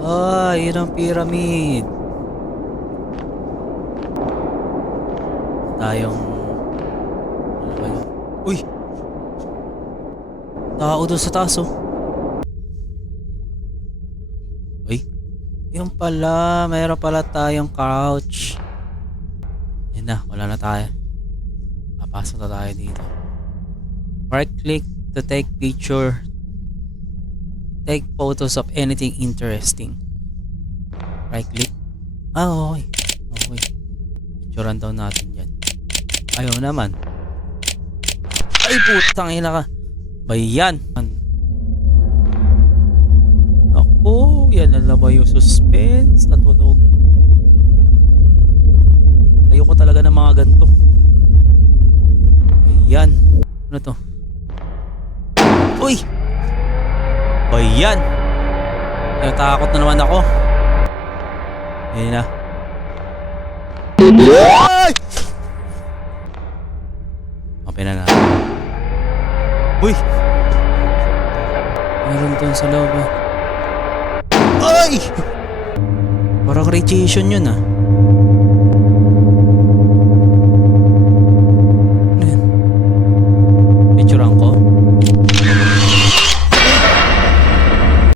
Ah, yun ang pyramid. Tayong... Ano ba yun? Uy! Tao doon sa taas oh. Uy! Yun pala. Mayroon pala tayong couch. Yan na. Wala na tayo. Papasok na tayo dito. Right click to take picture. Take photos of anything interesting. Right click. Ah, okay. Okay. Picturean daw natin yan. Ayaw naman. Ay putang ina ka. Bayan. Ako, yan na naman yung suspense na tunog. Ayoko talaga ng mga ganito. Ayan. Ano to? Uy! Bayan. Natakot na naman ako. Ayan na. Ay! Open na natin. Uy! Meron dun sa loob ah. Ay! Parang radiation yun ah.